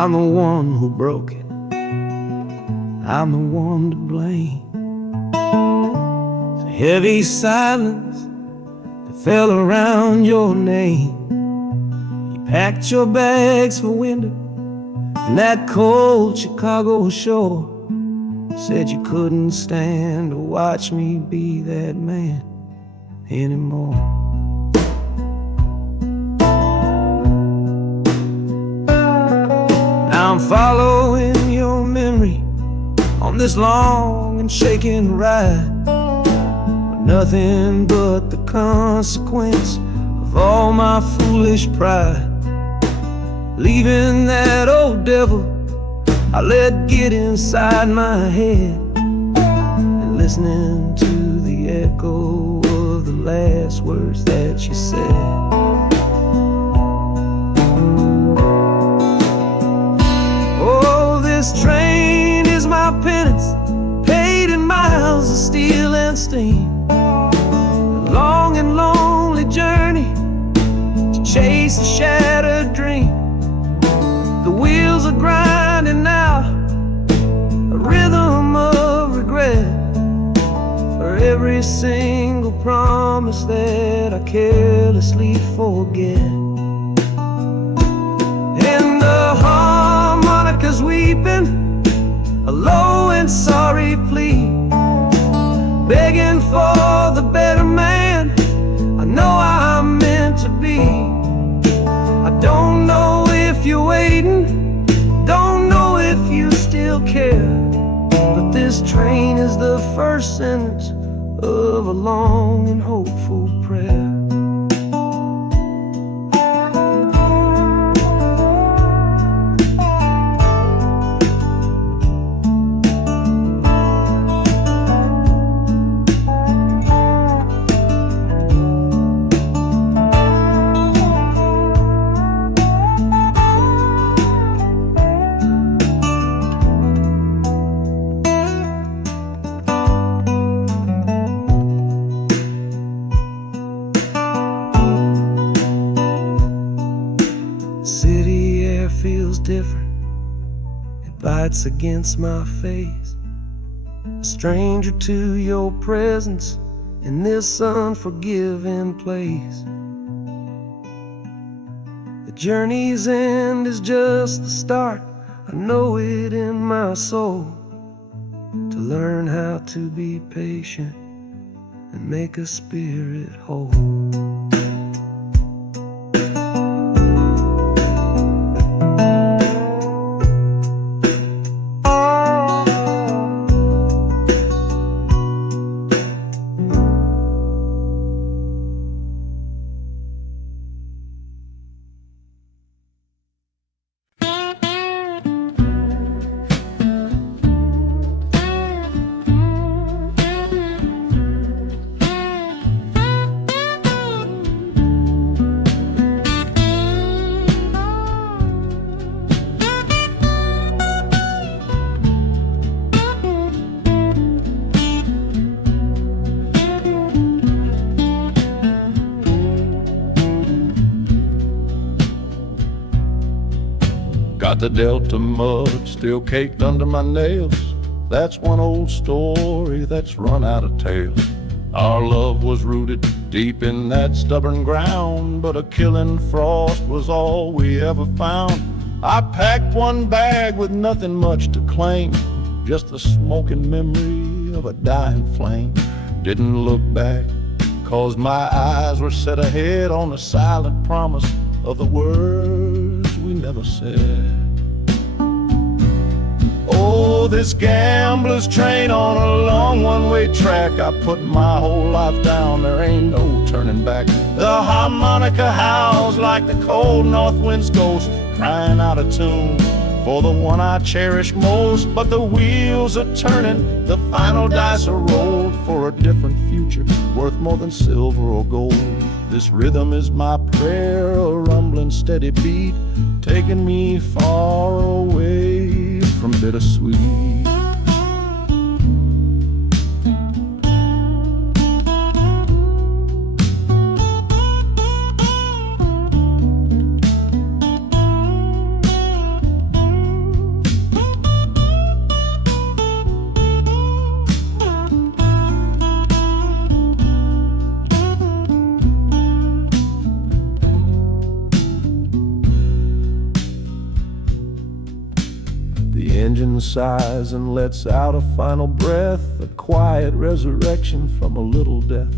I'm the one who broke it, I'm the one to blame. The heavy silence that fell around your name. You packed your bags for winter in that cold Chicago shore. Said you couldn't stand to watch me be that man anymore. Now I'm following your memory on this long and shaking ride, but nothing but the consequence of all my foolish pride. Leaving that old devil I let get inside my head, and listening to the echo of the last words that you said. Oh, this train is my penance, paid in miles of steel and steam. A long and lonely journey to chase a shattered dream. The wheels are grinding now, a rhythm of regret for every single promise that I carelessly forget. And the harmonica's weeping a low and sorry plea, begging for the better man I know I'm meant to be. I don't know if you're waiting, don't know if you still care, but this train is the first sentence of a long and hopeful prayer. City air feels different, it bites against my face. A stranger to your presence in this unforgiving place. The journey's end is just the start, I know it in my soul. To learn how to be patient and make a spirit whole. Got the Delta mud still caked under my nails. That's one old story that's run out of tales. Our love was rooted deep in that stubborn ground, but a killing frost was all we ever found. I packed one bag with nothing much to claim, just the smoking memory of a dying flame. Didn't look back, 'cause my eyes were set ahead on the silent promise of the words we never said. Oh, this gambler's train on a long one-way track. I put my whole life down, there ain't no turning back. The harmonica howls like the cold north wind's ghost, crying out a tune for the one I cherish most. But the wheels are turning, the final dice are rolled for a different future worth more than silver or gold. This rhythm is my prayer, a rumbling steady beat, taking me far away from bittersweet. and sighs and lets out a final breath, a quiet resurrection from a little death.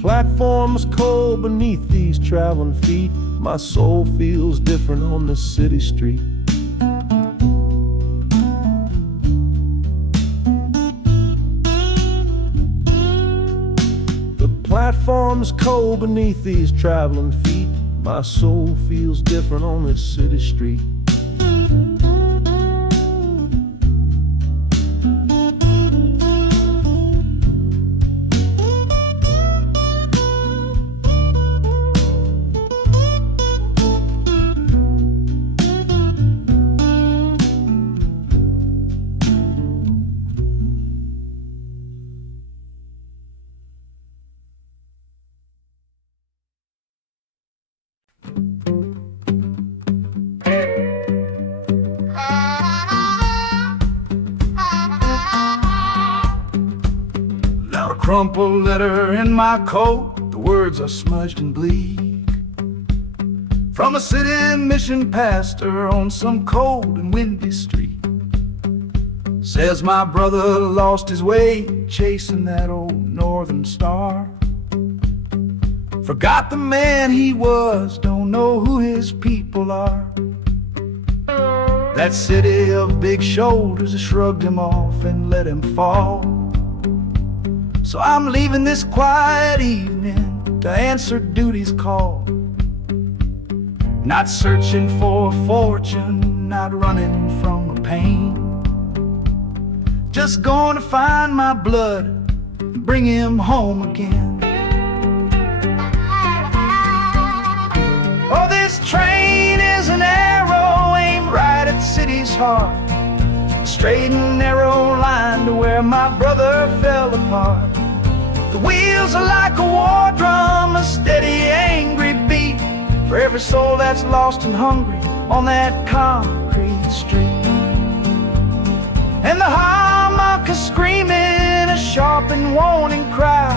Platforms cold beneath these traveling feet. My soul feels different on this city street. The platform's cold beneath these traveling feet. My soul feels different on this city street. Now a crumpled letter in my coat, the words are smudged and bleak, from a city mission pastor on some cold and windy street. Says my brother lost his way chasing that old northern star, forgot the man he was, don't know who his people are. That city of big shoulders has shrugged him off and let him fall. So I'm leaving this quiet evening to answer duty's call. Not searching for a fortune, not running from a pain, just going to find my blood and bring him home again. Oh, this train is an arrow aimed right at the city's heart, a straight and narrow line to where my brother fell apart. The wheels are like a war drum, a steady, angry beat for every soul that's lost and hungry on that concrete street. And the harmonica screaming a sharp and warning cry,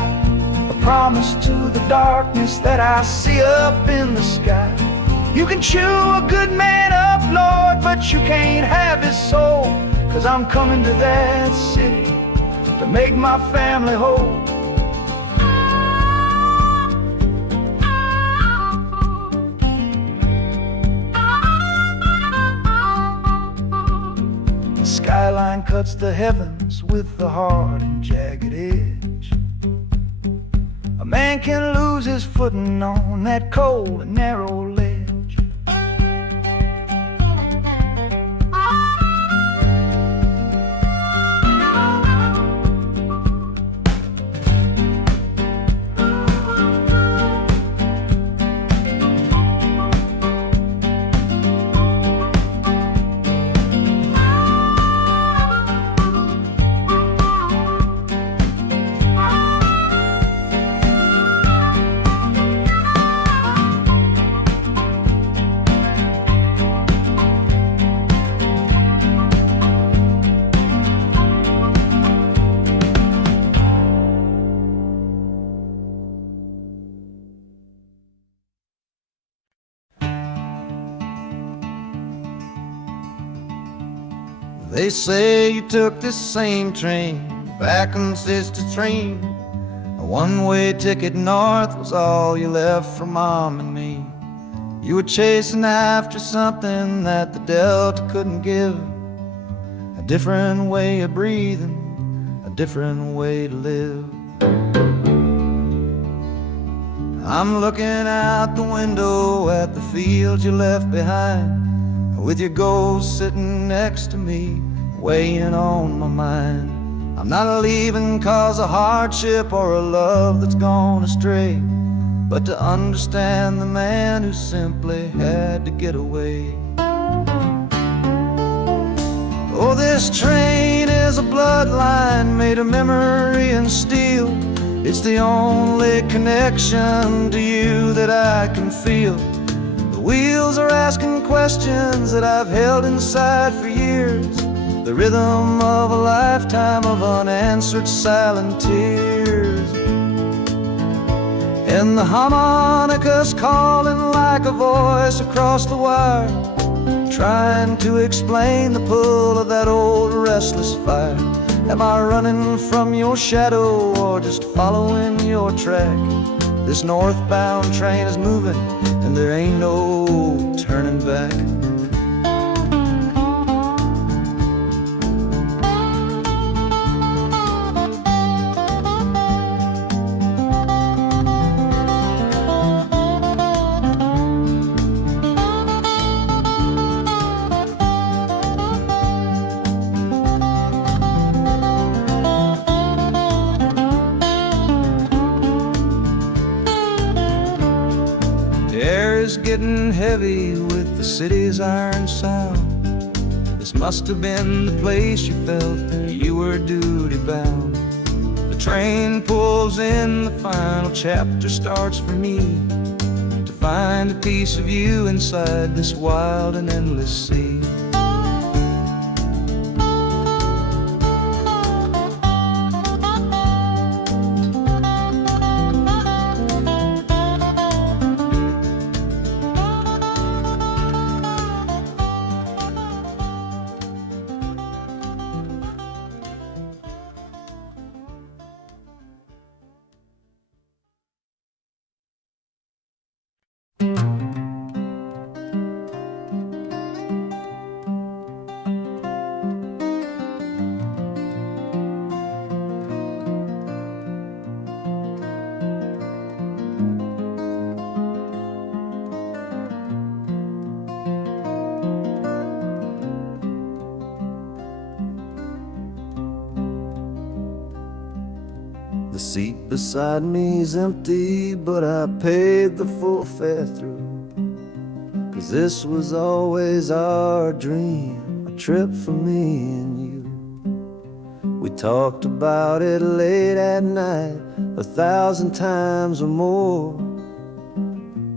a promise to the darkness that I see up in the sky. You can chew a good man up, Lord, but you can't have his soul, 'cause I'm coming to that city to make my family whole. The skyline cuts the heavens with a hard and jagged edge. A man can lose his footing on that cold and narrow ledge. They say you took this same train back on Sister Train. A one-way ticket north was all you left for Mom and me. You were chasing after something that the Delta couldn't give, a different way of breathing, a different way to live. I'm looking out the window at the fields you left behind, with your ghost sitting next to me, weighing on my mind. I'm not leaving 'cause of hardship or a love that's gone astray, but to understand the man who simply had to get away. Oh, this train is a bloodline made of memory and steel. It's the only connection to you that I can feel. The wheels are asking questions that I've held inside for years, the rhythm of a lifetime of unanswered silent tears. And the harmonica's calling like a voice across the wire, trying to explain the pull of that old restless fire. Am I running from your shadow or just following your track? This northbound train is moving and there ain't no turning back. The air is getting heavy with the city's iron sound. This must have been the place you felt that you were duty bound. The train pulls in, the final chapter starts for me, to find a piece of you inside this wild and endless sea. The seat beside me's empty, but I paid the full fare through. 'Cause this was always our dream, a trip for me and you. We talked about it late at night, 1,000 times or more,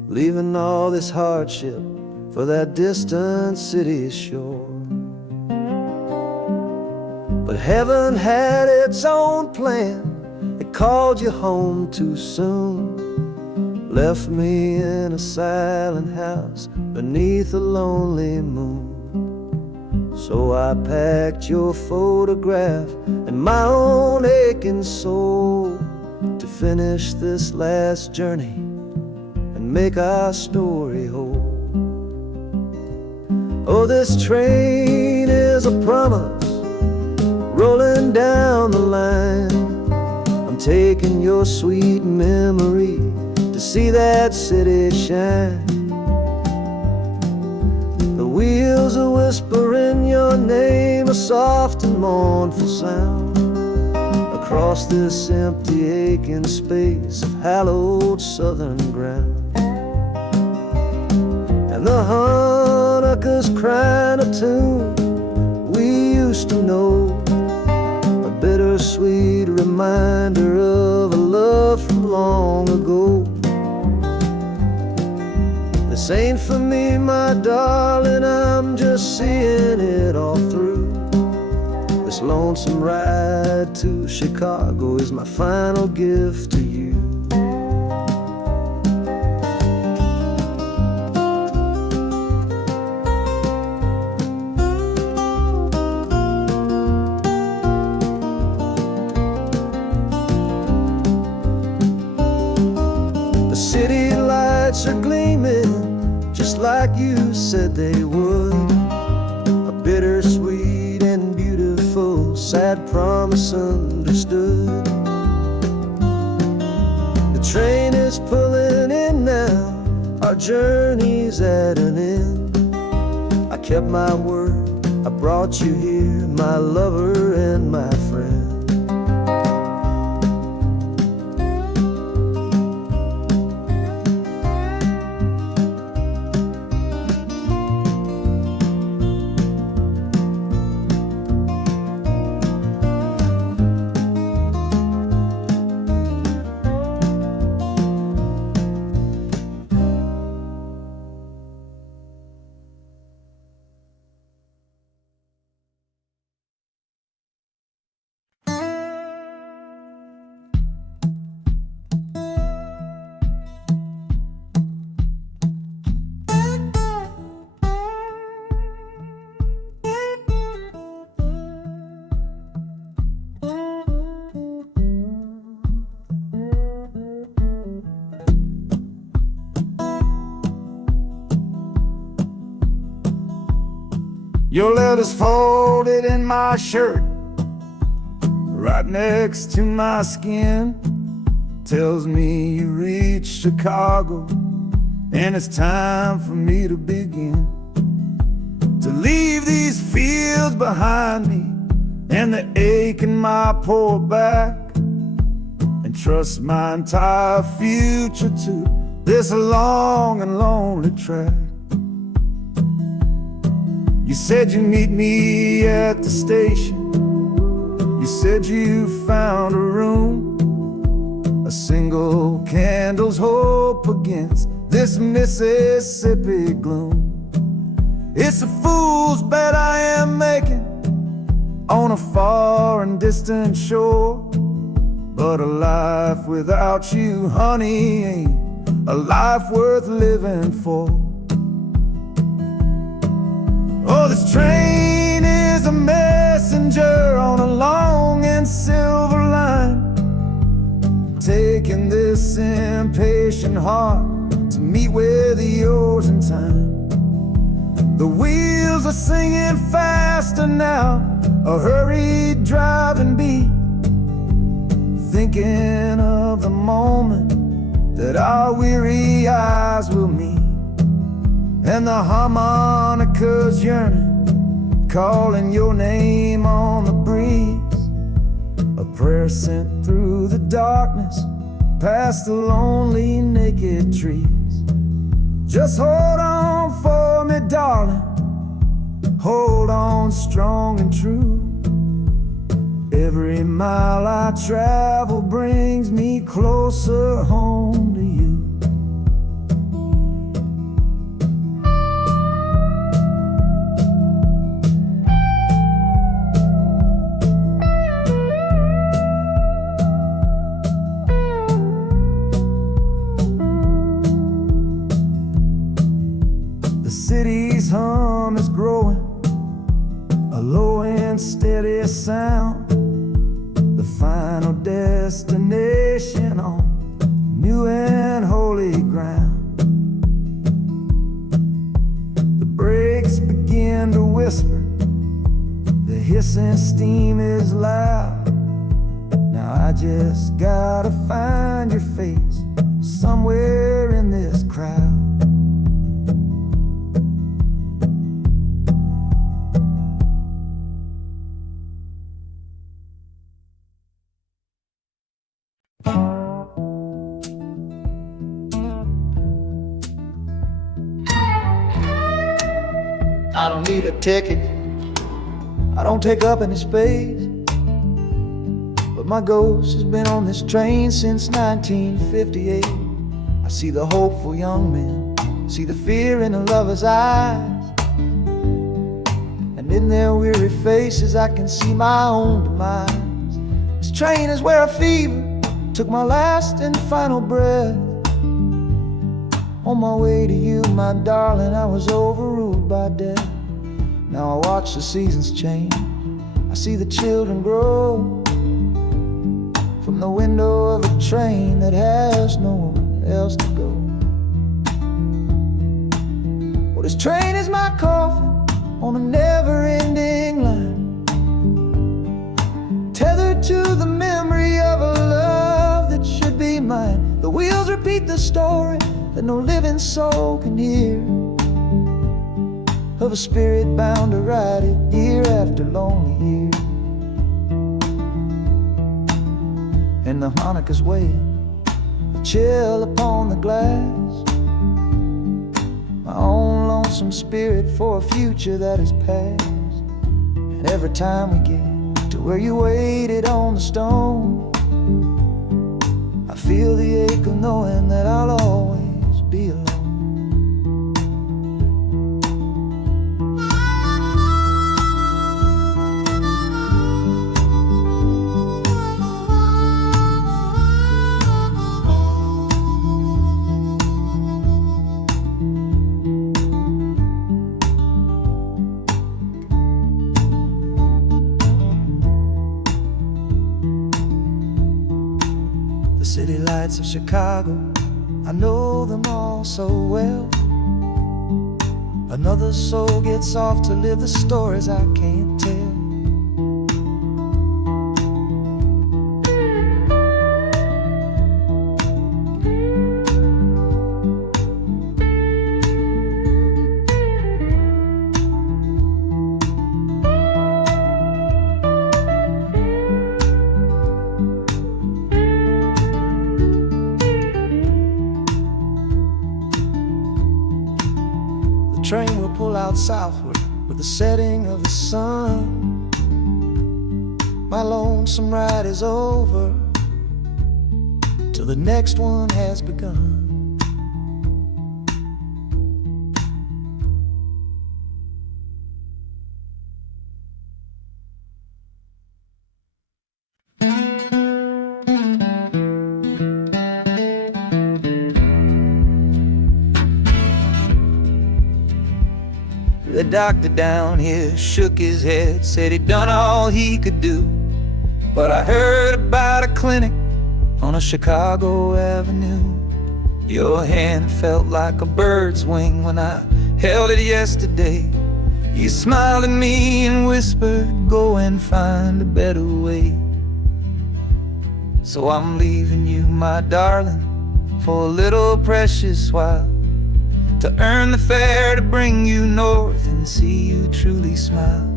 leaving all this hardship for that distant city shore. But heaven had its own plan. It called you home too soon, left me in a silent house beneath a lonely moon. So I packed your photograph and my own aching soul to finish this last journey and make our story whole. Oh, this train is a promise rolling down the line. I'm taking your sweet memory to see that city shine. The wheels are whispering your name, a soft and mournful sound, across this empty aching space of hallowed southern ground. And the harmonica's crying a tune we used to know, a bittersweet reminder of a love from long ago. This ain't for me, my darling, I'm just seeing it all through. This lonesome ride to Chicago is my final gift to you. The city lights are gleaming just like you said they would, a bittersweet and beautiful sad promise understood. The train is pulling in now, our journey's at an end. I kept my word, I brought you here, my lover and my friend. Your letters folded in my shirt, right next to my skin, tells me you reached Chicago, and it's time for me to begin. To leave these fields behind me, and the ache in my poor back, and trust my entire future to this long and lonely track. You said you'd meet me at the station. You said you found a room, a single candle's hope against this Mississippi gloom. It's a fool's bet I am making on a far and distant shore, but a life without you, honey, ain't a life worth living for. Oh, this train is a messenger on a long and silver line, taking this impatient heart to meet with yours in time. The wheels are singing faster now, a hurried driving beat, thinking of the moment that our weary eyes will meet. And the harmonica's yearning, calling your name on the breeze, a prayer sent through the darkness, past the lonely naked trees. Just hold on for me, darling, hold on strong and true. Every mile I travel brings me closer home to you. The city's hum is growing, a low and steady sound, the final destination on new and holy ground. The brakes begin to whisper, the hissing steam is loud. Now I just gotta find your face somewhere in this crowd. I don't need a ticket, I don't take up any space, but my ghost has been on this train since 1958. I see the hopeful young men, see the fear in the lovers' eyes, and in their weary faces I can see my own demise. This train is where a fever took my last and final breath. On my way to you, my darling, I was overruled by death. Now I watch the seasons change, I see the children grow, from the window of a train that has nowhere else to go. Well, this train is my coffin on a never-ending line, tethered to the memory of a love that should be mine. The wheels repeat the story that no living soul can hear, of a spirit bound to ride it year after lonely year. And the harmonica's weighing a chill upon the glass, my own lonesome spirit for a future that is past. And every time we get to where you waited on the stone, I feel the ache of knowing that I'll always be alone. The city lights of Chicago, I know them all so well. Another soul gets off to live the stories I can't tell. The train will pull out southward with the setting of the sun. My lonesome ride is over till the next one has begun. The doctor down here shook his head, said he'd done all he could do. But I heard about a clinic on a Chicago avenue. Your hand felt like a bird's wing when I held it yesterday. You smiled at me and whispered, go and find a better way. So I'm leaving you, my darling, for a little precious while, to earn the fare to bring you north and see you truly smile.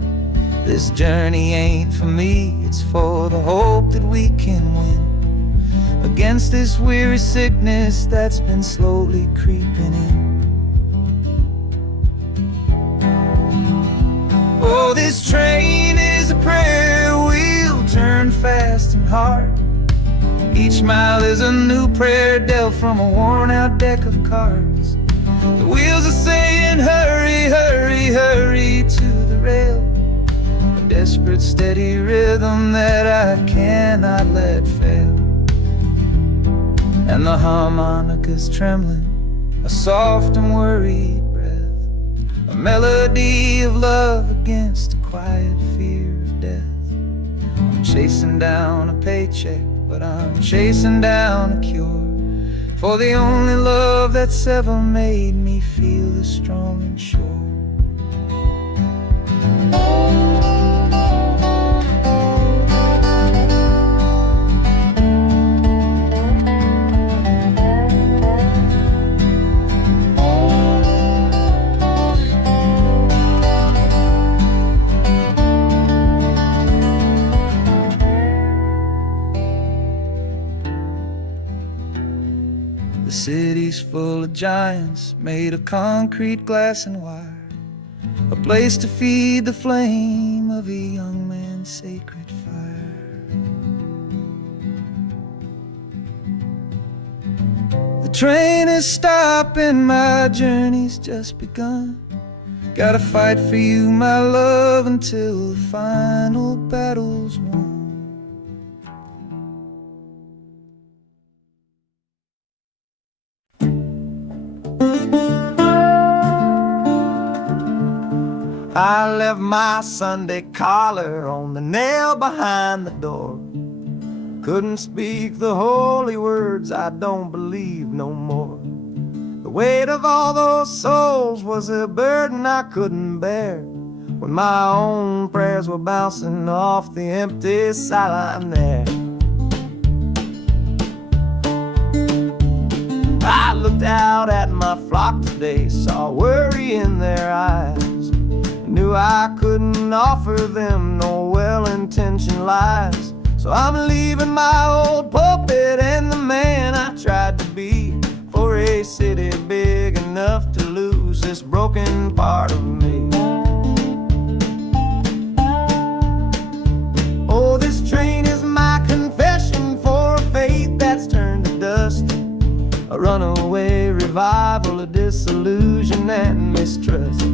This journey ain't for me, it's for the hope that we can win against this weary sickness that's been slowly creeping in. Oh, this train is a prayer wheel turned fast and hard. Each mile is a new prayer dealt from a worn out deck of cards. The wheels are saying hurry, hurry, hurry to the rail, a desperate steady rhythm that I cannot let fail. And the harmonica's trembling, a soft and worried breath, a melody of love against a quiet fear of death. I'm chasing down a paycheck, but I'm chasing down a cure for the only love that's ever made me feel this strong and sure. The city's full of giants made of concrete, glass, and wire, a place to feed the flame of a young man's sacred fire. The train is stopping, my journey's just begun. Gotta fight for you, my love, until the final battle's won. I left my Sunday collar on the nail behind the door. Couldn't speak the holy words, I don't believe no more. The weight of all those souls was a burden I couldn't bear, when my own prayers were bouncing off the empty sideline there. I looked out at my flock today, saw worry in their eyes, knew I couldn't offer them no well-intentioned lies. So I'm leaving my old pulpit and the man I tried to be, for a city big enough to lose this broken part of me. Oh, this train is my confession for a faith that's turned to dust, a runaway revival of disillusion and mistrust.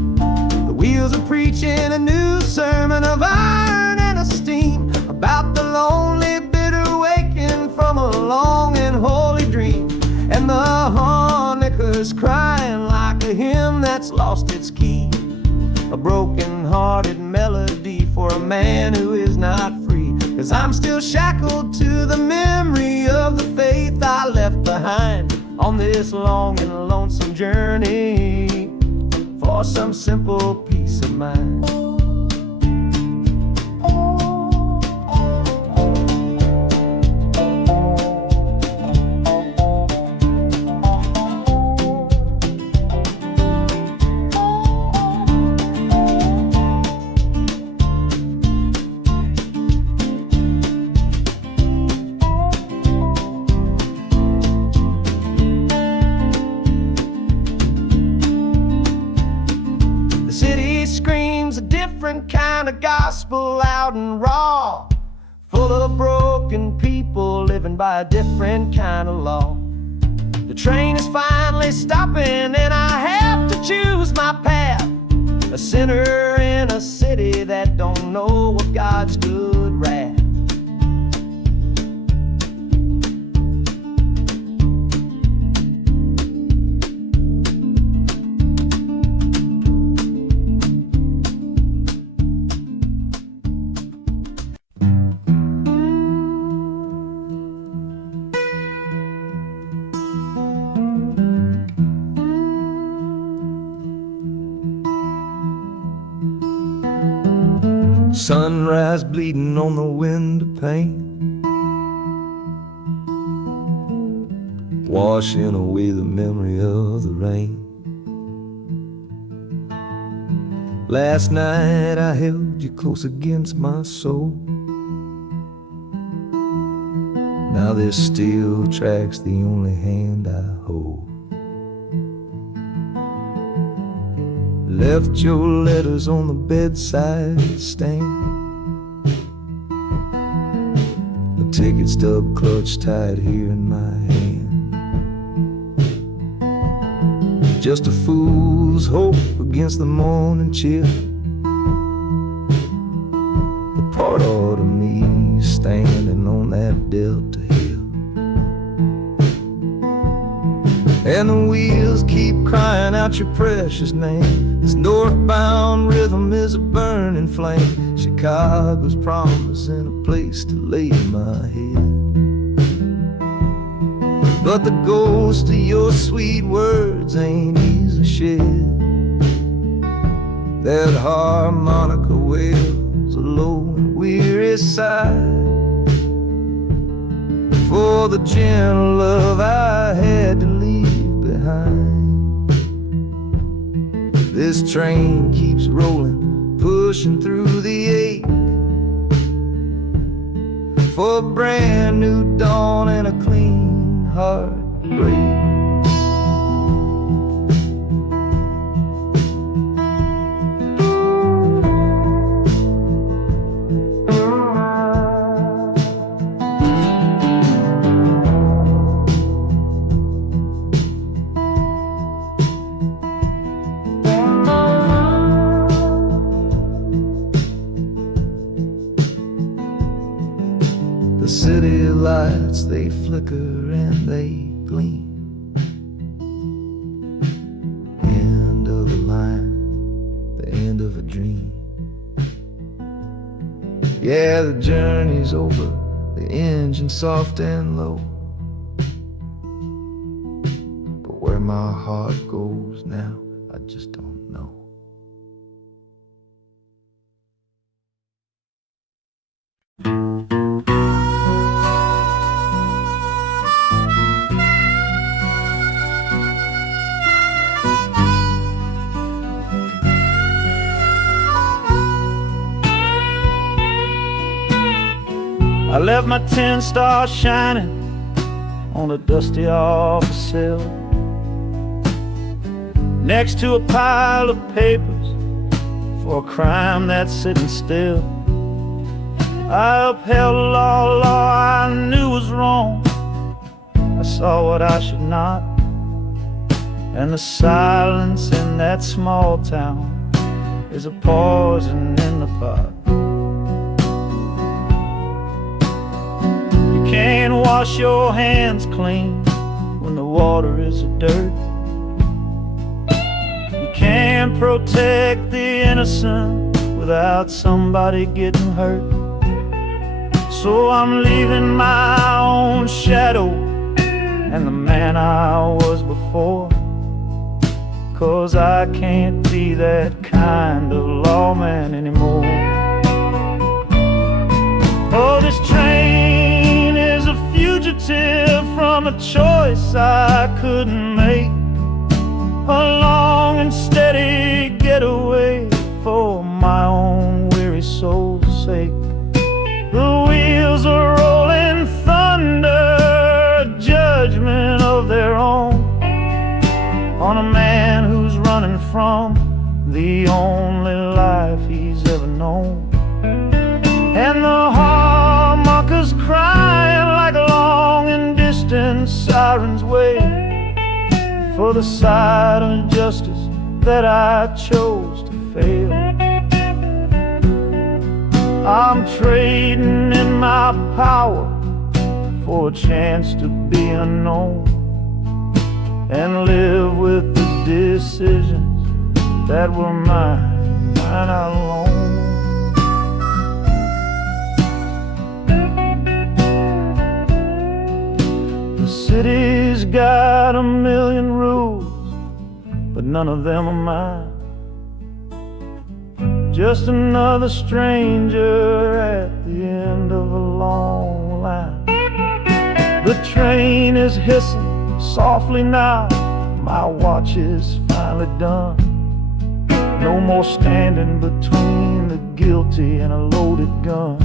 Wheels are preaching a new sermon of iron and of steam, about the lonely, bitter waking from a long and holy dream. And the harmonica's crying like a hymn that's lost its key, a broken-hearted melody for a man who is not free. 'Cause I'm still shackled to the memory of the faith I left behind on this long and lonesome journey. For for some simple peace of mind. Different kind of gospel, loud and raw, full of broken people living by a different kind of law. The train is finally stopping and I have to choose my path, a sinner in a city that don't know what God's good wrath. Sunrise bleeding on the window pane, washing away the memory of the rain. Last night I held you close against my soul. Now this steel track's the only hand I hold. Left your letters on the bedside stand, the ticket stub clutched tight here in my hand. Just a fool's hope against the morning chill, the part of me standing on that Delta hill. And the wheels keep crying out your precious name. This northbound rhythm is a burning flame. Chicago's promising a place to lay my head. But the ghost of your sweet words ain't easily shed. That harmonica wails a low and weary sigh for the gentle love I had to leave behind. This train keeps rolling, pushing through the ache, for a brand new dawn and a clean heartbreak. The city lights, they flicker and they gleam. End of the line, the end of a dream. Yeah, the journey's over, the engine soft and low. But where my heart goes now, I just don't know. I left my 10 stars shining on a dusty office sill, next to a pile of papers for a crime that's sitting still. I upheld a law I knew was wrong. I saw what I should not, and the silence in that small town is a poison in the pot. Can't wash your hands clean when the water is of dirt. You can't protect the innocent without somebody getting hurt. So I'm leaving my own shadow and the man I was before, 'cause I can't be that kind of lawman anymore. Oh, this train is a fugitive from a choice I couldn't make, a long and steady getaway for my own weary soul's sake. The wheels are rolling thunder, a judgment of their own, on a man who's running from the only life he's ever known. And the harmonika's crying like long and distant sirens wait for the side of justice that I chose to fail. I'm trading in my power for a chance to be unknown and live with the decisions that were mine alone. The city's got a million rules, but none of them are mine. Just another stranger at the end of a long line. The train is hissing softly now, my watch is finally done. No more standing between the guilty and a loaded gun.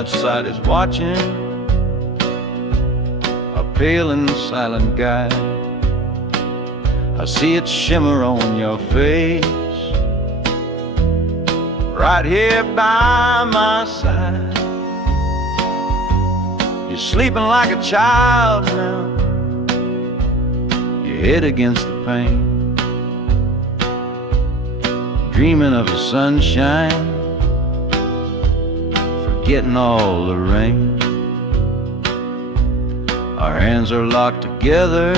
Outside is watching, a pale and silent guy. I see it shimmer on your face, right here by my side. You're sleeping like a child now, your head against the pane, dreaming of the sunshine, getting all the rain. Our hands are locked together,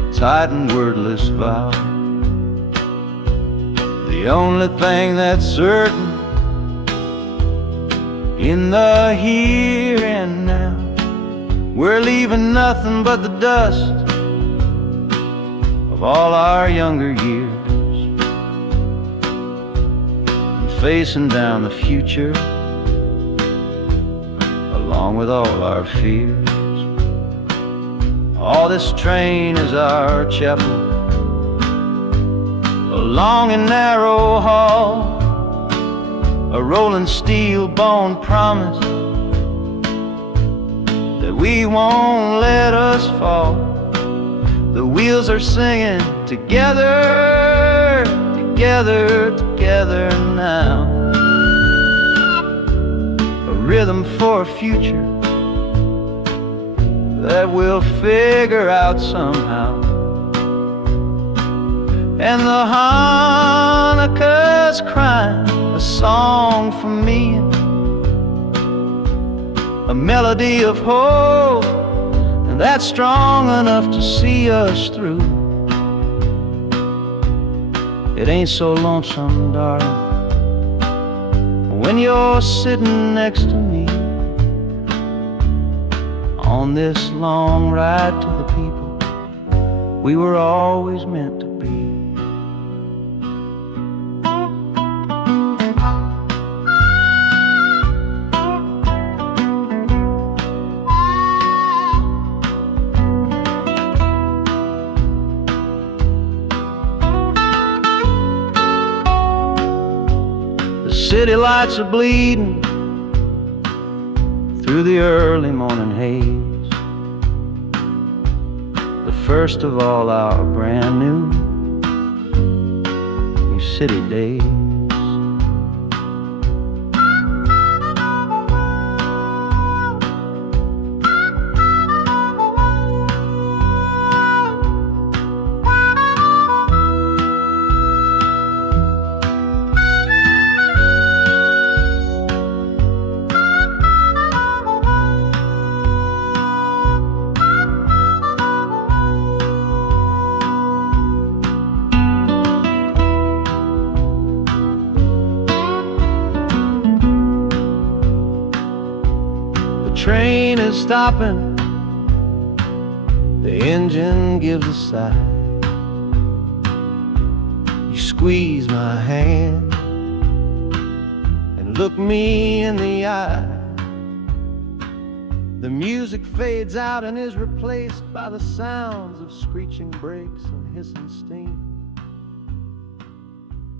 a tight and wordless vow. The only thing that's certain in the here and now, we're leaving nothing but the dust of all our younger years, facing down the future along with all our fears. Oh, this train is our chapel, a long and narrow hall, a rolling steel bone promise that we won't let us fall. The wheels are singing together, together, together now. A rhythm for a future that we'll figure out somehow. And the harmonika's crying a song for me, a melody of hope, and that's strong enough to see us through. It ain't so lonesome, darling, when you're sitting next to me on this long ride to the people we were always meant to be. City lights are bleeding through the early morning haze, the first of all our brand new city days. Train is stopping, the engine gives a sigh. You squeeze my hand and look me in the eye. The music fades out and is replaced by the sounds of screeching brakes and hissing steam,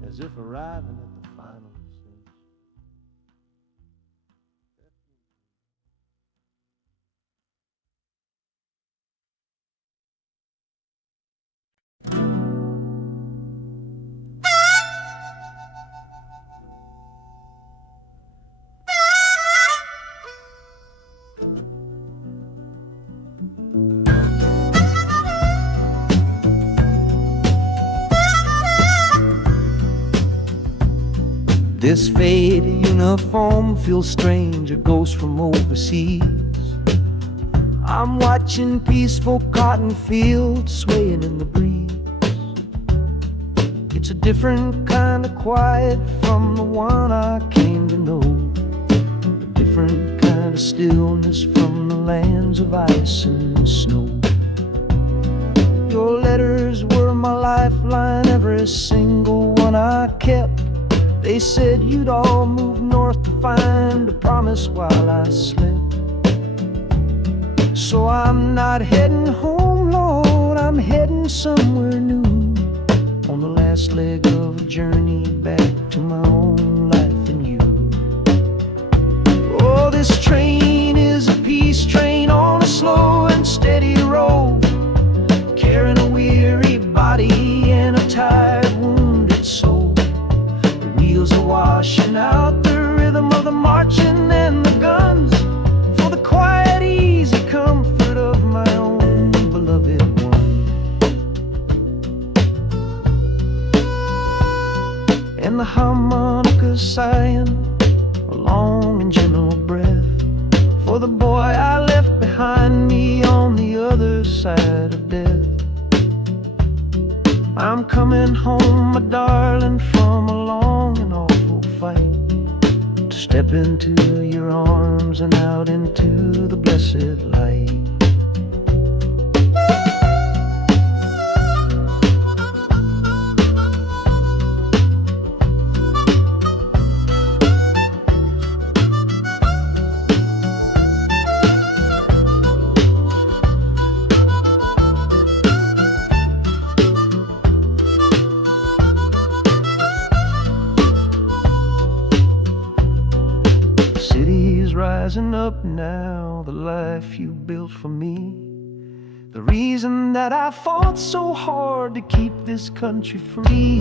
as if arriving at the final scene. This faded uniform feels strange, a ghost from overseas. I'm watching peaceful cotton fields swaying in the breeze. It's a different kind of quiet from the one I came to know, a different kind of stillness from the lands of ice and snow. Your letters were my lifeline, every single one I kept. They said you'd all move north to find a promise while I slept. So I'm not heading home, Lord, I'm heading somewhere new, on the last leg of a journey back to my own life and you. Oh, this train is a peace train on a slow and steady road, carrying a weary body and a tired, wounded soul. The wheels are washing out the rhythm of the marching and the guns, for the quiet, easy comfort of my own beloved one. And the harmonica sighing a long and gentle breath for the boy I left behind me on the other side of death. I'm coming home, my darling, from a long and awful fight, to step into your arms and out into the blessed light. Rising up now, the life you built for me, the reason that I fought so hard to keep this country free.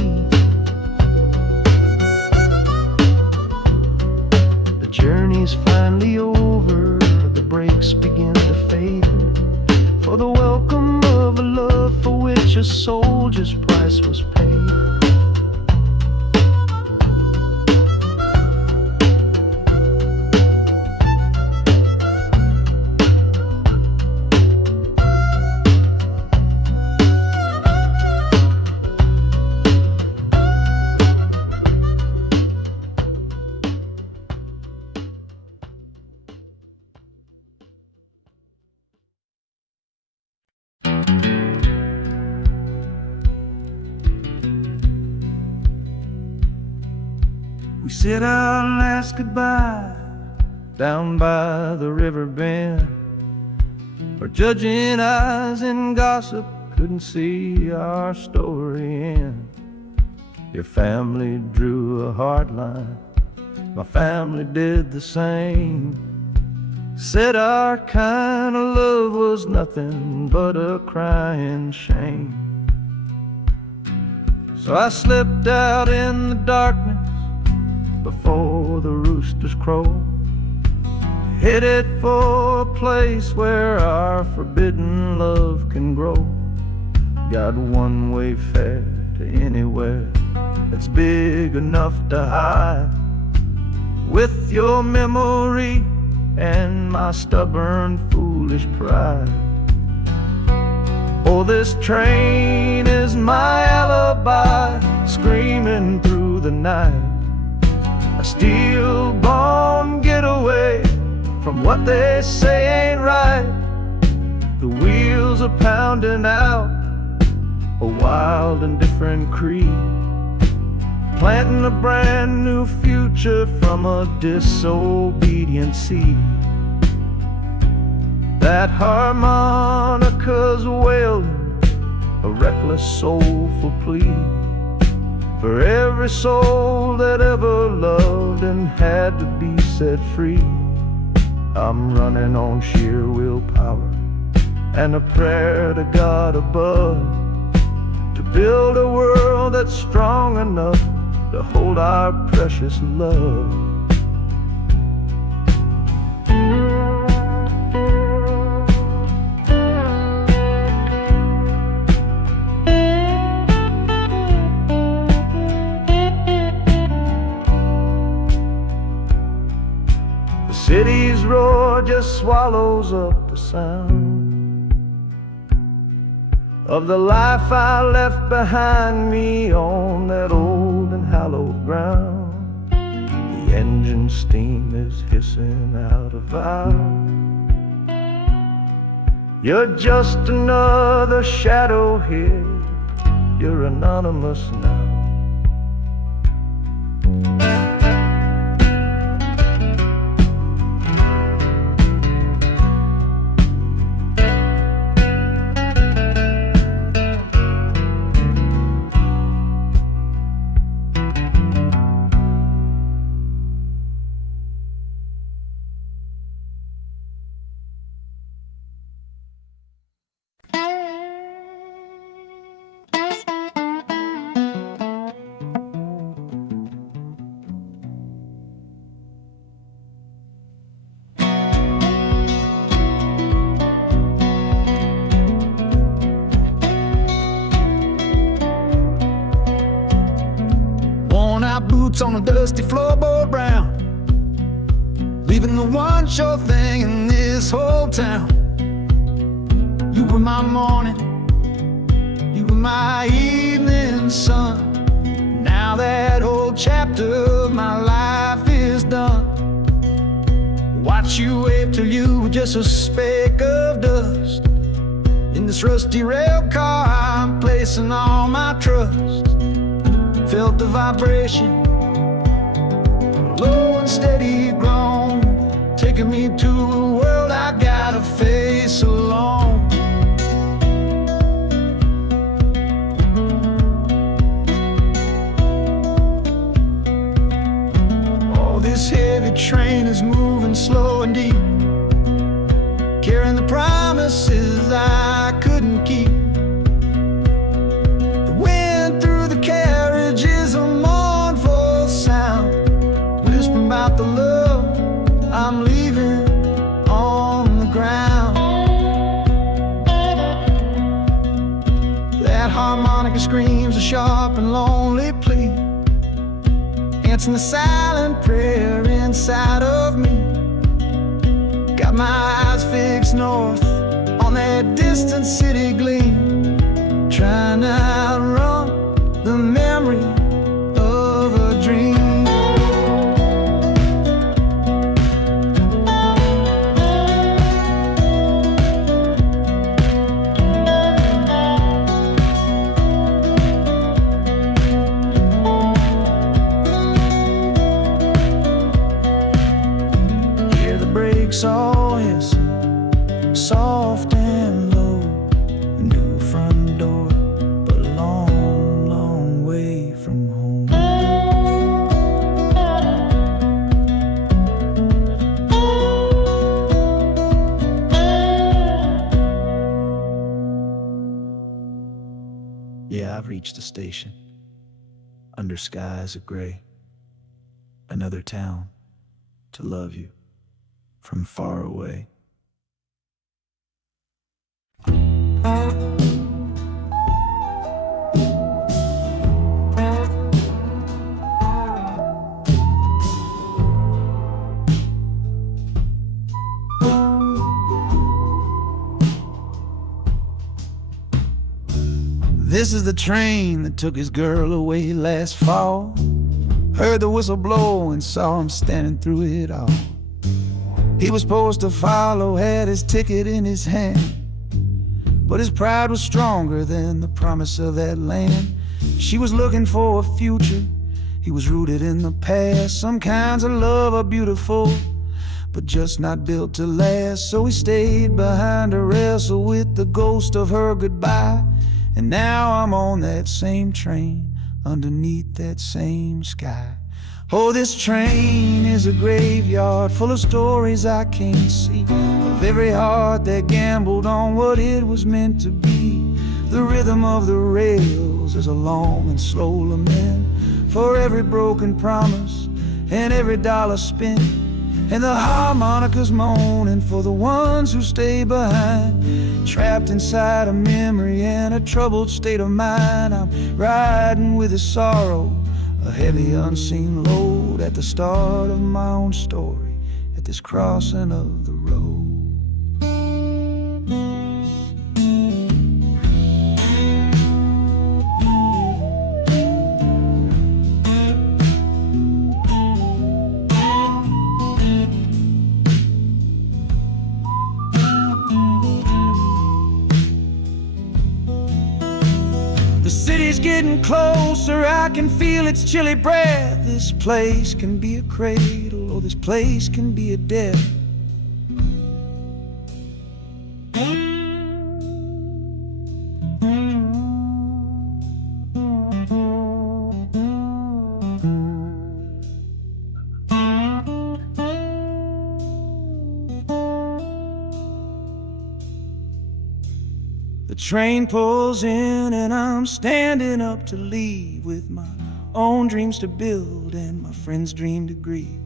The journey's finally over, the brakes begin to fade, for the welcome of a love for which a soldier's price was paid. We said our last goodbye down by the river bend, where judging eyes and gossip couldn't see our story end. Your family drew a hard line, my family did the same. Said our kind of love was nothing but a crying shame. So I slipped out in the darkness before the roosters crow, headed for a place where our forbidden love can grow. Got one-way fare to anywhere that's big enough to hide, with your memory and my stubborn, foolish pride. Oh, this train is my alibi, screaming through the night, a steel-born getaway from what they say ain't right. The wheels are pounding out a wild and different creed, planting a brand new future from a disobedient seed. That harmonica's wailing a reckless, soulful plea for every soul that ever loved and had to be set free. I'm running on sheer willpower and a prayer to God above, to build a world that's strong enough to hold our precious love. The city's roar just swallows up the sound of the life I left behind me on that old and hallowed ground. The engine steam is hissing out of valve. You're just another shadow here, you're anonymous now. Boots on a dusty floorboard brown, leaving the one sure thing in this whole town. You were my morning, you were my evening sun. Now that whole chapter of my life is done. Watch you wave till you were just a speck of dust. In this rusty rail car I'm placing all my trust. Felt the vibration, low and steady grown, taking me to a world I gotta face alone. Oh, this heavy train is moving slow and deep, carrying the promises I couldn't keep. The wind through the carriage is a mournful sound, whispering about the love I'm leaving on the ground. That harmonica screams a sharp and lonely plea, answering the silent prayer inside of me. Got my eyes fixed north on that distant city gleam, trying to outrun the memory of a dream. Hear the brakes all hiss, soft and low. New front door, but a long, long way from home. Yeah, I've reached the station. under skies of gray. Another town to love you from far away. This is the train that took his girl away last fall. Heard the whistle blow and saw him standing through it all. He was supposed to follow, had his ticket in his hand, but his pride was stronger than the promise of that land. She was looking for a future, he was rooted in the past. Some kinds of love are beautiful, but just not built to last. So he stayed behind to wrestle with the ghost of her goodbye. And now I'm on that same train, underneath that same sky. Oh, this train is a graveyard full of stories I can't see, of every heart that gambled on what it was meant to be. The rhythm of the rails is a long and slow lament for every broken promise and every dollar spent. And the harmonica's moaning for the ones who stay behind, trapped inside a memory and a troubled state of mind. I'm riding with a sorrow, a heavy unseen load, at the start of my own story, at this crossing of the road. The city's getting closer, I can feel its chilly breath. This place can be a cradle, or this place can be a death. The train pulls in and I'm standing up to leave, with my own dreams to build and my friend's dream to grieve.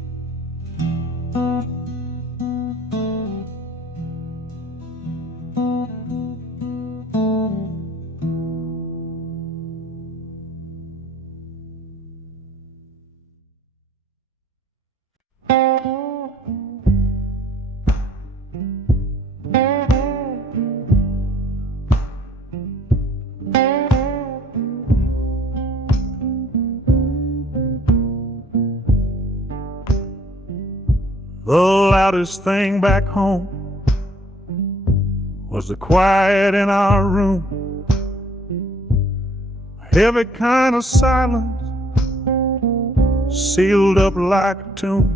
The loudest thing back home was the quiet in our room, a heavy kind of silence, sealed up like a tomb.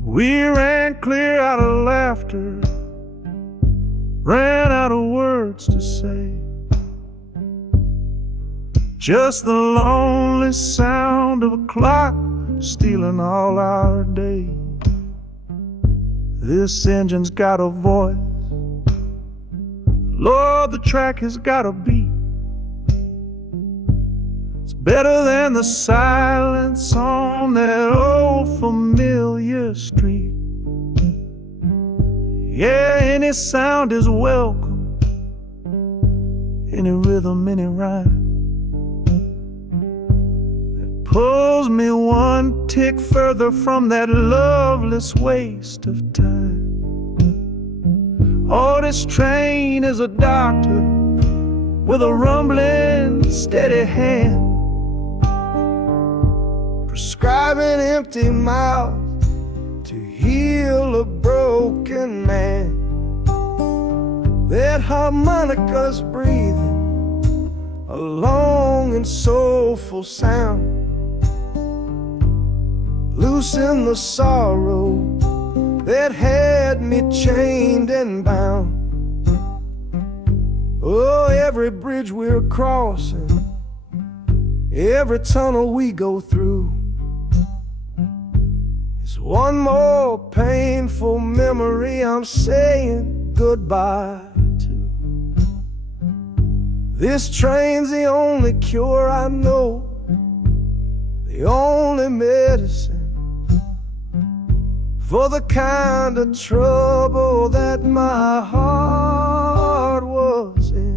We ran clear out of laughter, ran out of words to say, just the lonely sound of a clock stealing all our day. This engine's got a voice, Lord, the track has got a beat. It's better than the silence on that old familiar street. Yeah, any sound is welcome, any rhythm, any rhyme. Pulls me one tick further from that loveless waste of time. Oh, this train is a doctor with a rumbling, steady hand, prescribing empty mouths to heal a broken man. That harmonica's breathing a long and soulful sound, loosen the sorrow that had me chained and bound. Oh, every bridge we're crossing, every tunnel we go through, is one more painful memory I'm saying goodbye to. This train's the only cure I know, the only medicine for the kind of trouble that my heart was in.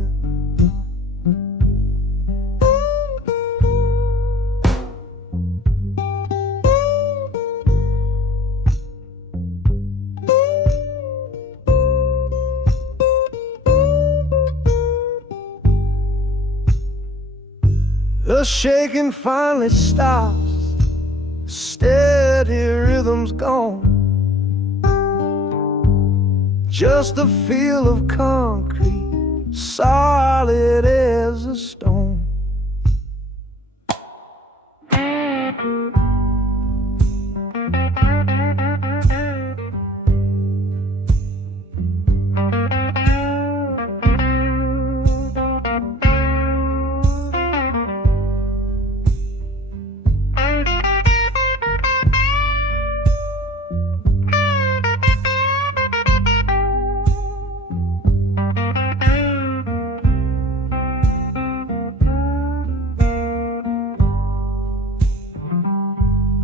The shaking finally stops, the steady rhythm's gone. Just a feel of concrete, solid as a stone.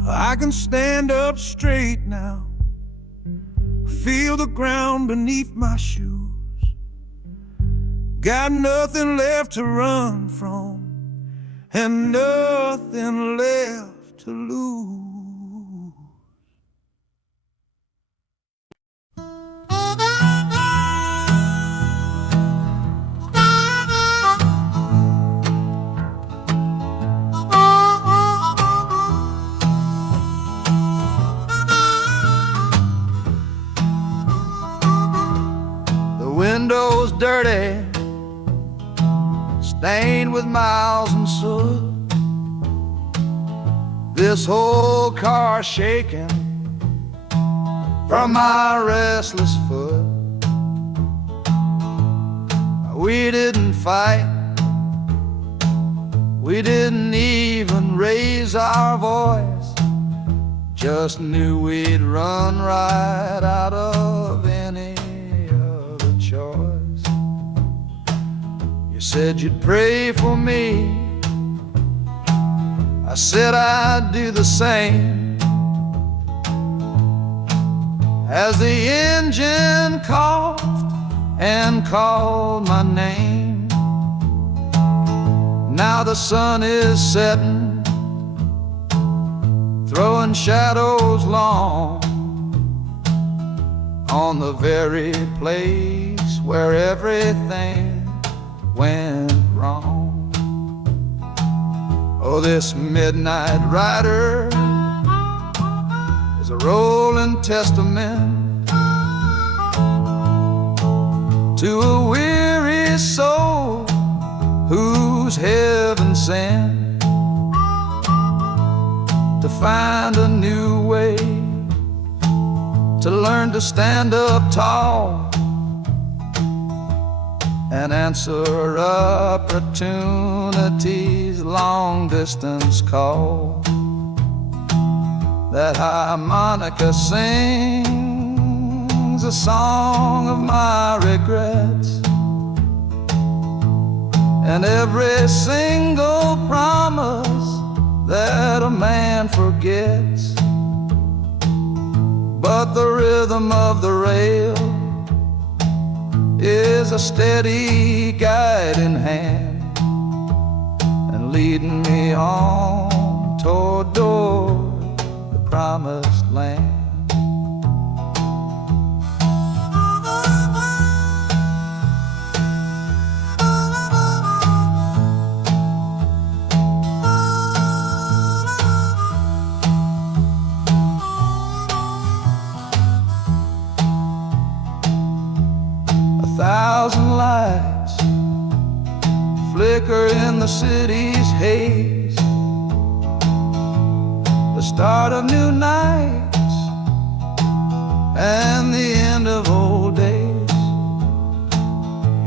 I can stand up straight now, feel the ground beneath my shoes. Got nothing left to run from and nothing left to lose. Windows dirty, stained with miles and soot. This whole car shaking from my restless foot. We didn't fight, we didn't even raise our voice, just knew we'd run right out of any choice. You said you'd pray for me, I said I'd do the same. As the engine coughed and called my name, now the sun is setting, throwing shadows long on the very place where everything went wrong. Oh, this midnight rider is a rolling testament to a weary soul whose heaven sent to find a new way, to learn to stand up tall and answer opportunity's long-distance call. That harmonica sings a song of my regrets, and every single promise that a man forgets. But the rhythm of the rail is a steady guiding hand and leading me on toward the promised land. Thousand lights flicker in the city's haze, the start of new nights and the end of old days.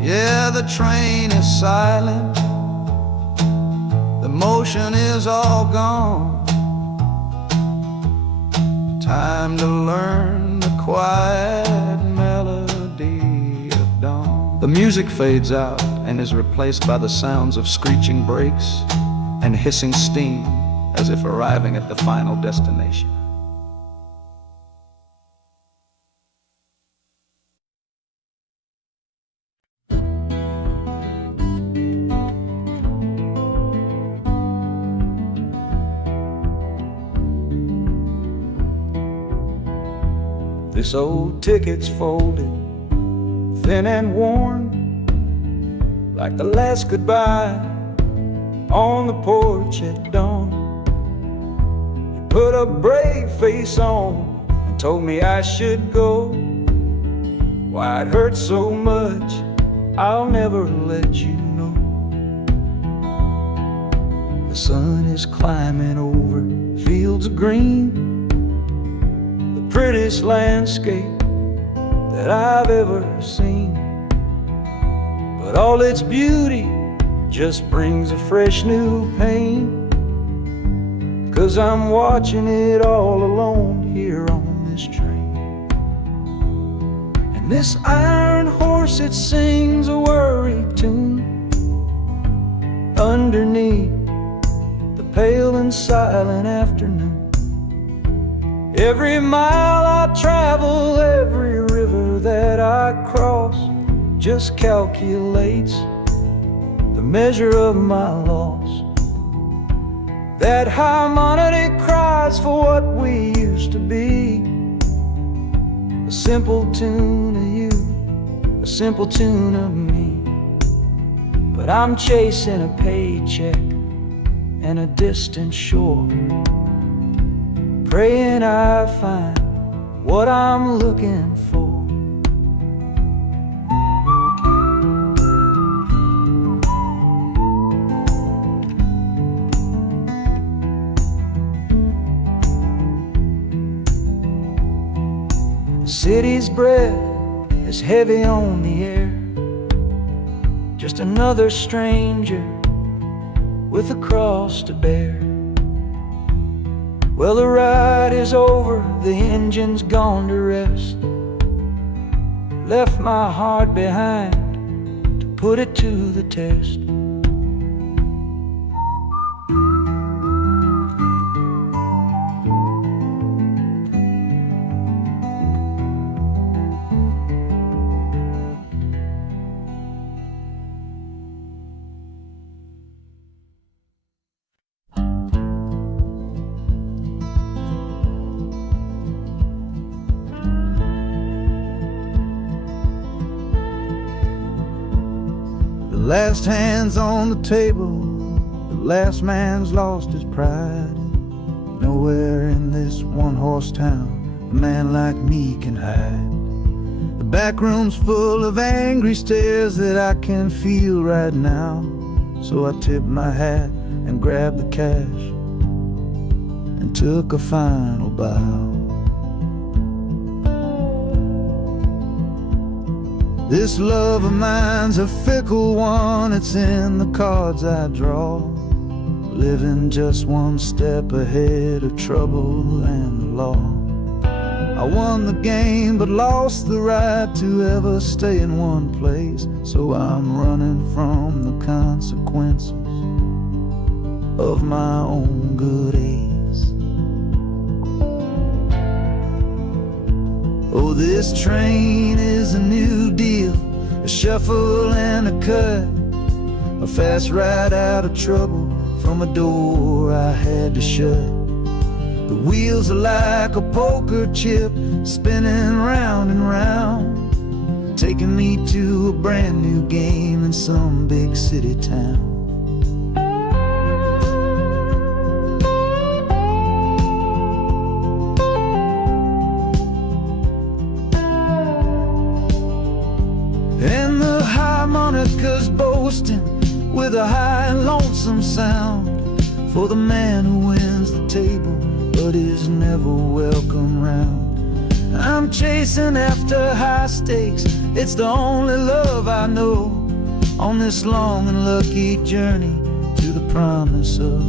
Yeah, the train is silent, the motion is all gone. Time to learn the quiet melody. The music fades out and is replaced by the sounds of screeching brakes and hissing steam, as if arriving at the final destination. This old ticket's folded, thin and worn, like the last goodbye on the porch at dawn. You put a brave face on and told me I should go. Why it hurts so much, I'll never let you know. The sun is climbing over fields of green, prettiest landscape that I've ever seen. But all its beauty just brings a fresh new pain, 'cause I'm watching it all alone here on this train. And this iron horse, it sings a worry tune underneath the pale and silent afternoon. Every mile I travel, every river that I cross, just calculates the measure of my loss. That harmonic cries for what we used to be, a simple tune of you, a simple tune of me. But I'm chasing a paycheck and a distant shore, praying I find what I'm looking for. The city's breath is heavy on the air, just another stranger with a cross to bear. Well, the ride is over, the engine's gone to rest, left my heart behind to put it to the test. The last hand's on the table, the last man's lost his pride. Nowhere in this one-horse town a man like me can hide. The back room's full of angry stares that I can feel right now. So I tipped my hat and grabbed the cash and took a final bow. This love of mine's a fickle one, it's in the cards I draw. Living just one step ahead of trouble and the law. I won the game but lost the right to ever stay in one place. So I'm running from the consequences of my own good ace. Oh, this train is a new deal, a shuffle and a cut, a fast ride out of trouble from a door I had to shut. The wheels are like a poker chip, spinning round and round, taking me to a brand new game in some big city town. And the harmonica's boasting with a high and lonesome sound for the man who wins the table but is never welcome round. I'm chasing after high stakes, it's the only love I know on this long and lucky journey to the promise of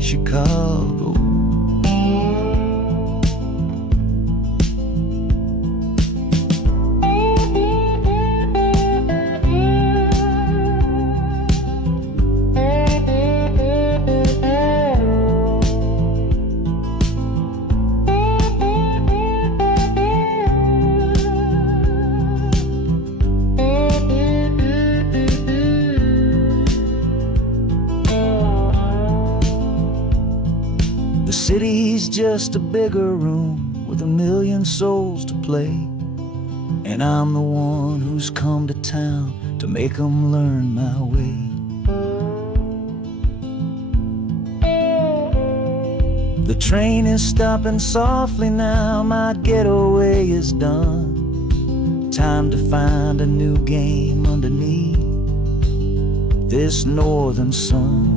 Chicago. city's just a bigger room with a million souls to play, and I'm the one who's come to town to make them learn my way. The train is stopping softly now, my getaway is done. Time to find a new game underneath this northern sun.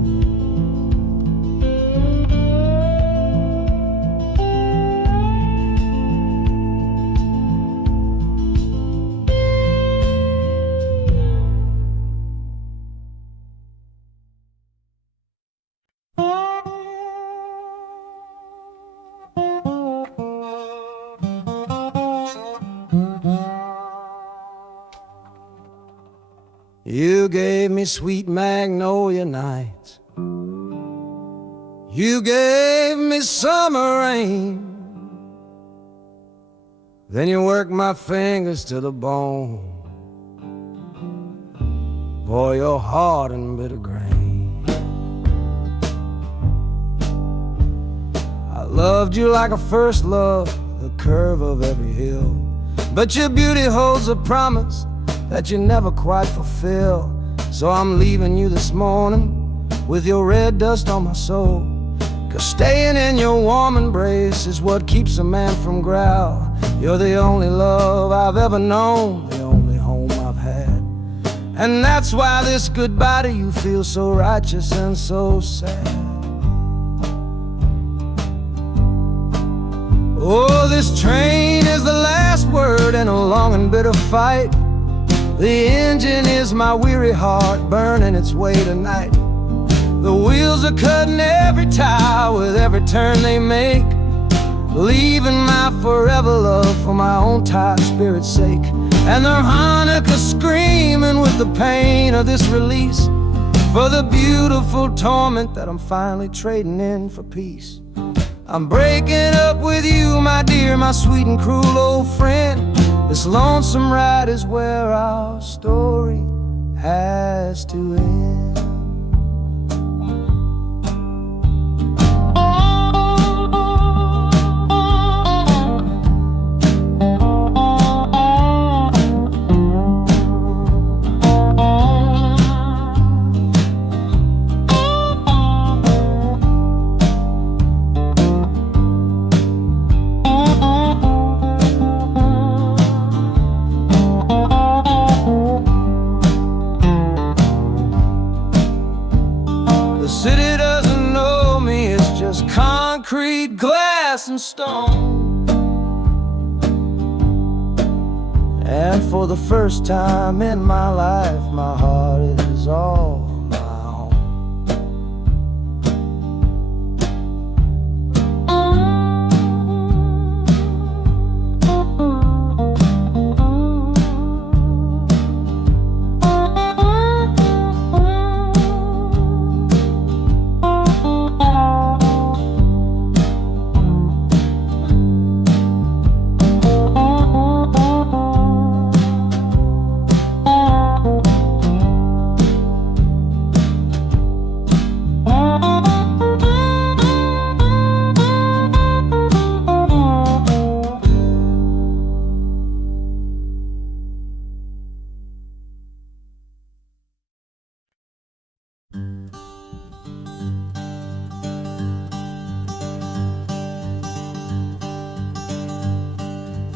You gave me sweet magnolia nights. You gave me summer rain. Then you worked my fingers to the bone. Boy, you're hard and bitter grain. I loved you like a first love, the curve of every hill. But your beauty holds a promise that you never quite fulfill. So I'm leaving you this morning with your red dust on my soul. 'Cause staying in your warm embrace is what keeps a man from growl. You're the only love I've ever known, the only home I've had. And that's why this goodbye to you feels so righteous and so sad. Oh, this train is the last word in a long and bitter fight. The engine is my weary heart burning its way tonight. The wheels are cutting every tire with every turn they make, leaving my forever love for my own tired spirit's sake. And the harmonica screaming with the pain of this release, for the beautiful torment that I'm finally trading in for peace. I'm breaking up with you, my dear, my sweet and cruel old friend. This lonesome ride is where our story has to end. City doesn't know me, it's just concrete, glass, and stone. And for the first time in my life, my heart is all my own.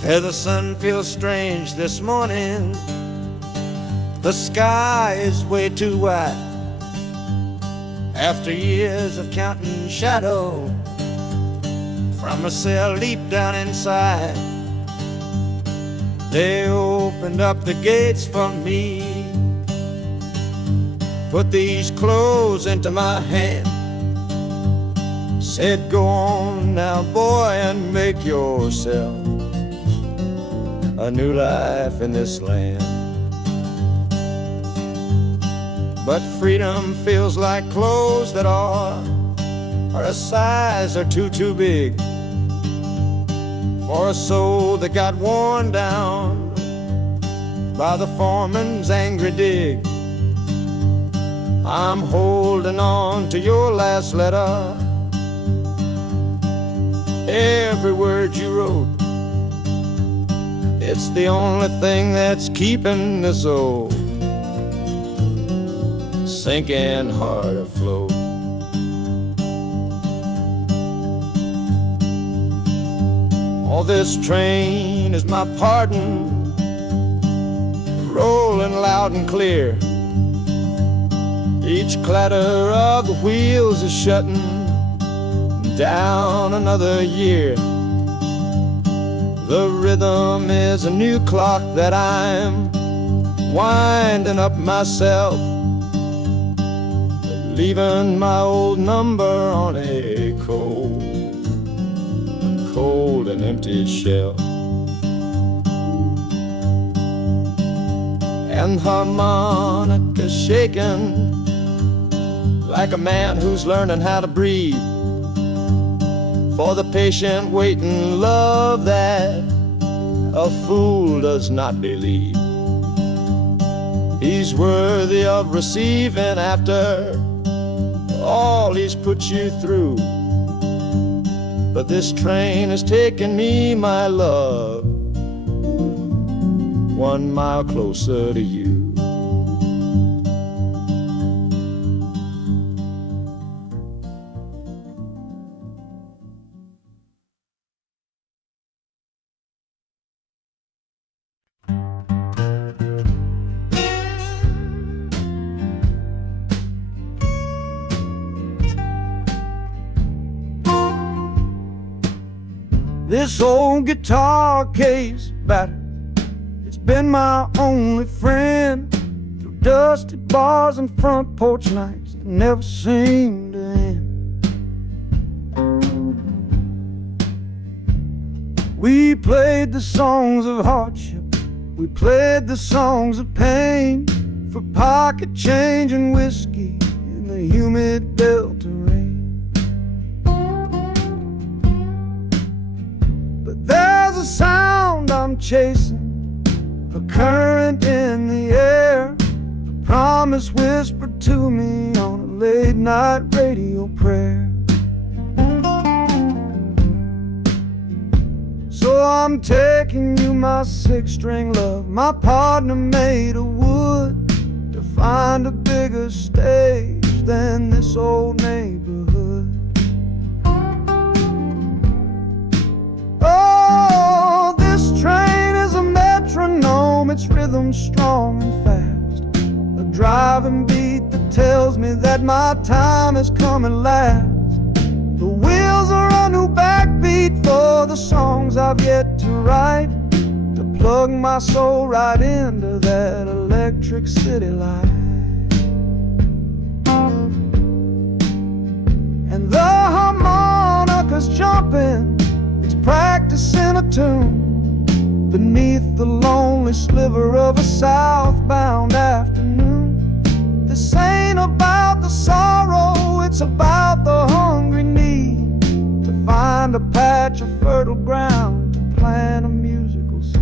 Hey, the sun feels strange this morning. The sky is way too white. After years of counting shadow from a cell deep down inside, they opened up the gates for me, put these clothes into my hand, said, go on now, boy, and make yourself a new life in this land. But freedom feels like clothes that are a size or two too big for a soul that got worn down by the foreman's angry dig. I'm holding on to your last letter, every word you wrote. It's the only thing that's keeping this old sinking heart afloat. Oh, this train is my pardon, rolling loud and clear. Each clatter of the wheels is shutting down another year. The rhythm is a new clock that I'm winding up myself, leaving my old number on a cold and empty shelf. And harmonica shaking like a man who's learning how to breathe, for the patient waiting love that a fool does not believe. He's worthy of receiving after all he's put you through. But this train has taken me, my love, 1 mile closer to you. This old guitar case battered, it's been my only friend through dusty bars and front porch nights that never seem to end. We played the songs of hardship, we played the songs of pain, for pocket change and whiskey in the humid Delta rain. There's a sound I'm chasing, a current in the air, a promise whispered to me on a late night radio prayer. So I'm taking you, my 6-string love, my partner made of wood, to find a bigger stage than this old neighborhood. Oh, this train is a metronome, its rhythm strong and fast, a driving beat that tells me that my time has come at last. The wheels are a new backbeat for the songs I've yet to write, to plug my soul right into that electric city light. And the harmonica's jumping, practicing a tune beneath the lonely sliver of a southbound afternoon. This ain't about the sorrow, it's about the hungry need to find a patch of fertile ground to plant a musical seed.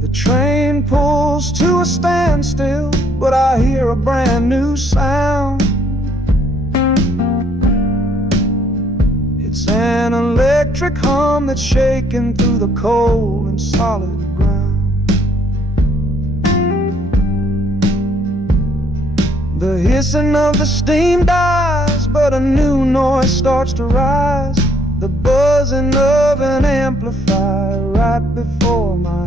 The train pulls to a standstill, but I hear a brand new sound. It's an electric hum that's shaking through the cold and solid ground. The hissing of the steam dies, but a new noise starts to rise, the buzzing of an amplifier right before my eyes.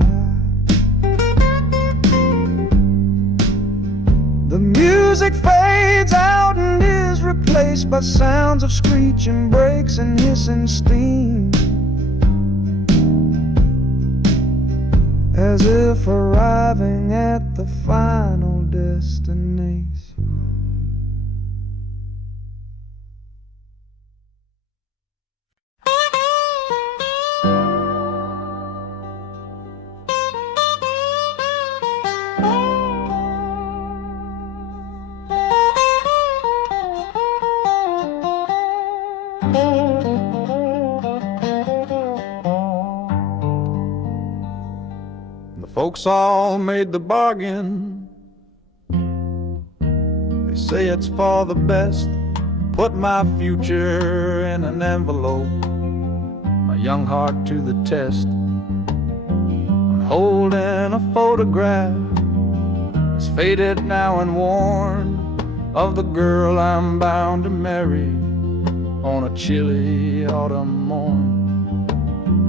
The music fades out and is replaced by sounds of screeching brakes and hissing steam, as if arriving at the final destination. Folks all made the bargain. They say it's for the best. Put my future in an envelope, my young heart to the test. I'm holding a photograph, it's faded now and worn, of the girl I'm bound to marry on a chilly autumn morn.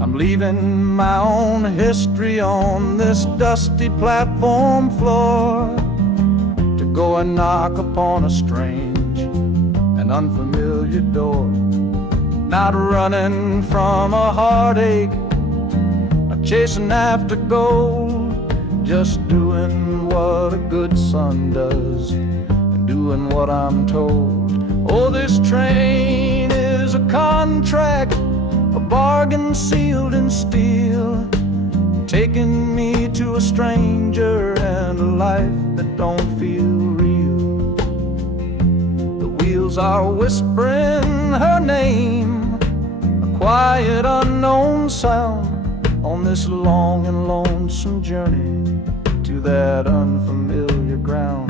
I'm leaving my own history on this dusty platform floor to go and knock upon a strange and unfamiliar door. Not running from a heartache, not chasing after gold, just doing what a good son does and doing what I'm told. Oh, this train is a contract, a bargain sealed in steel, taking me to a stranger and a life that don't feel real. The wheels are whispering her name, a quiet unknown sound, on this long and lonesome journey to that unfamiliar ground.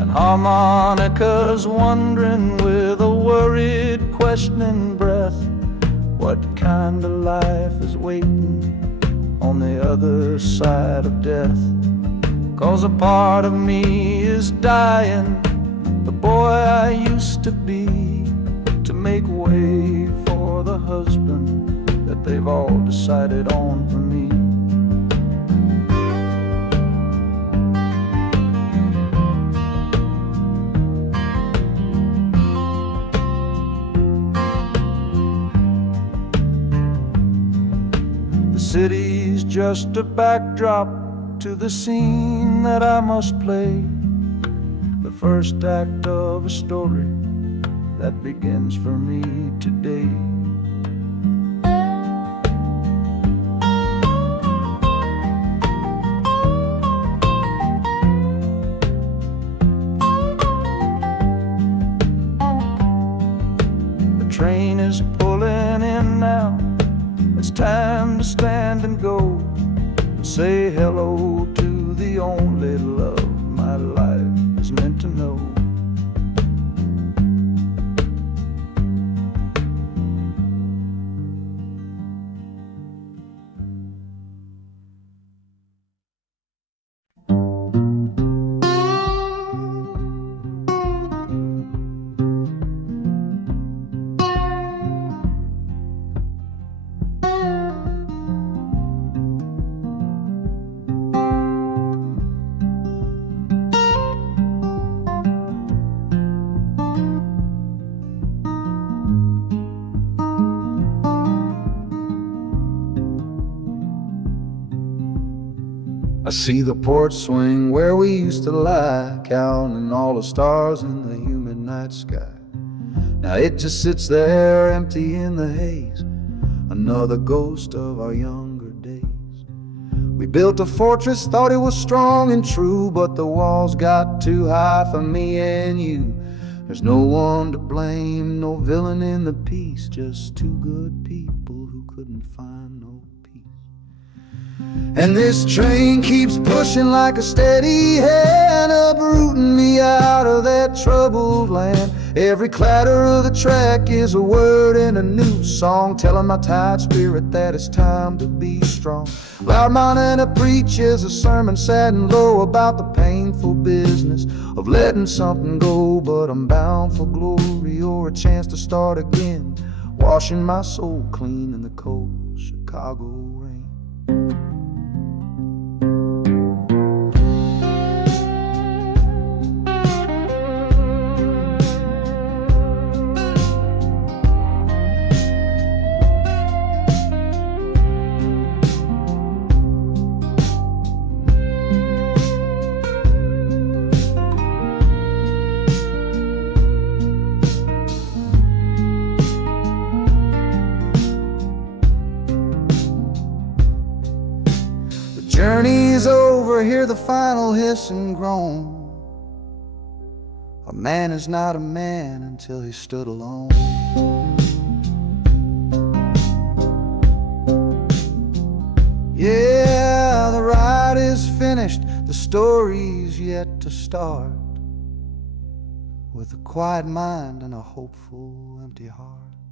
And harmonicas wondering with a worried, questioning breath, what kind of life is waiting on the other side of death? 'Cause a part of me is dying, the boy I used to be, to make way for the husband that they've all decided on for me. The city's just a backdrop to the scene that I must play, the first act of a story that begins for me today. The train is pulling in now, it's time to stand and go, and say hello to the only love my life is meant to know. I see the porch swing where we used to lie, counting all the stars in the humid night sky. Now it just sits there empty in the haze, another ghost of our younger days. We built a fortress, thought it was strong and true, but the walls got too high for me and you. There's no one to blame, no villain in the piece, just two good people who couldn't find no peace. And this train keeps pushing like a steady hand, uprooting me out of that troubled land. Every clatter of the track is a word in a new song, telling my tired spirit that it's time to be strong. Loud Montana preaches a sermon sad and low about the painful business of letting something go, but I'm bound for glory or a chance to start again, washing my soul clean in the cold Chicago rain. Journey's over, hear the final hiss and groan. A man is not a man until he stood alone. Yeah, is finished, the story's yet to start. With a quiet mind and a hopeful, empty heart.